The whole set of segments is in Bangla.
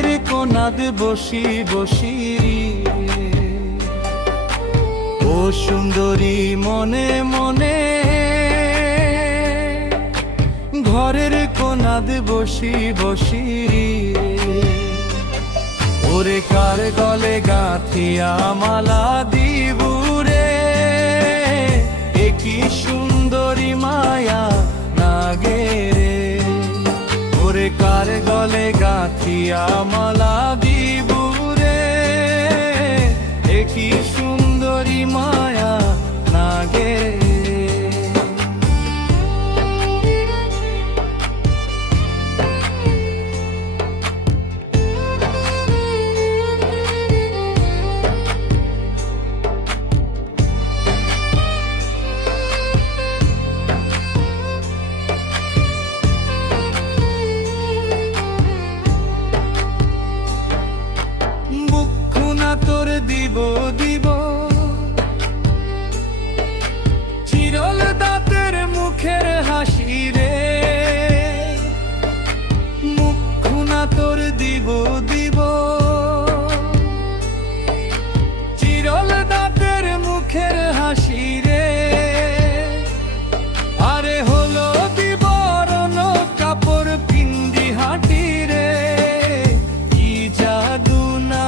ঘরের কোনাদ বসি বসি ও সুন্দরী মনে মনে, ঘরের কোনাদ বসি বসি ওরে কার গলে গাঁথিয়া মালা দিবুরে, কি সুন্দরী মায়া নাগে রে, ওরে কার গলে গাঁথিয়া মালা দিবুরে, কি সুন্দরী মায়া নাগে রে। তোর দিব দিব চিরল দাঁতের মুখের হাসি রে, মুখখানা তোর দিব দিব চিরল দাঁতের মুখের হাসি রে, আরে হলো বিবরণ কাপড় পিন্দি হাঁটি রে, কি জাদু না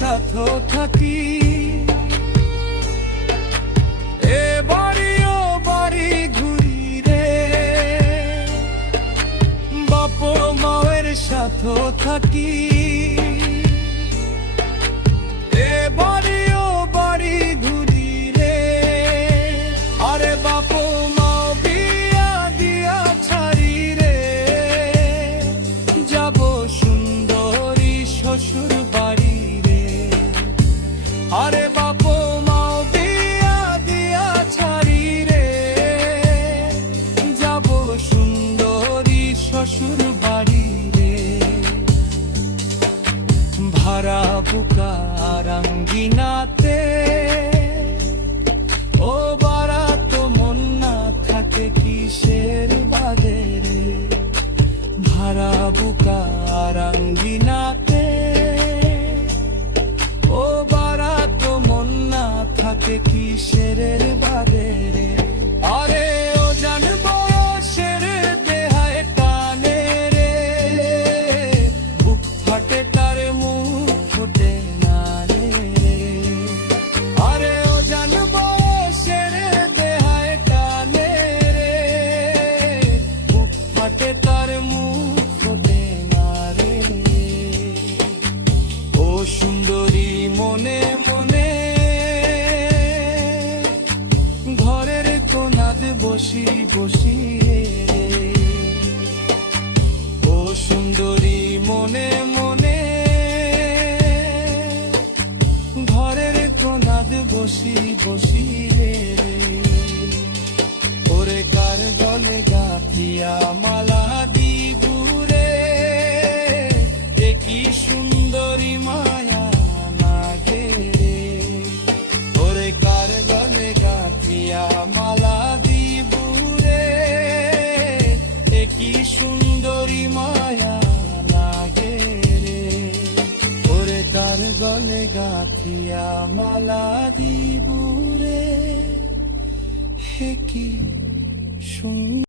সাথে থাকি এ বাড়ি ও বাড়ি ঘুরি রে, বাপ মায়ের সাথে থাকি এ বাড়ি ও বাড়ি ঘুরি রে, আরে বাপ মা বিয়া দিয়া ছাড়ি রে, যাব সুন্দরী শ্বশুর বাড়ি, আরে বাপ মাও বিয়া দিয়া ছাড়ি রে, যাব সুন্দরী শ্বশুর বাড়ি রে, ভাড়া বুকা রাঙ্গিনাতে ও বারাত মন না থাকে কিসের বাদে রে, ভাড়া বুকা রাঙ্গিনাতে ও বারাত মন না থাকে কিসের বাদে রে, আরে ও জানবো শের দেহায় টানে রে, বুক ফাটে তার মুখ ফোটে না রে, আরে ও জানবো শের দেহায় টানে রে, বুক ফাটে তার মুখ ফোটে না রে, ও সুন্দরী মনে মনে, ঘরের কোনাদ বসি বসি রে, ও সুন্দরী মনে মনে, ঘরের কোনাদ বসি বসি রে, ওরে কার গলে গাঁথিয়া মালা দিবুরে, কি সুন্দরী মায়া নাগে রে, ওরে কার গলে গাঁথিয়া মালা দিবুরে, কি সুন্দরী মায়া নাগে রে, ওরে কার গলে গাঁথিয়া মালা দিবুরে, কি সুন্দর।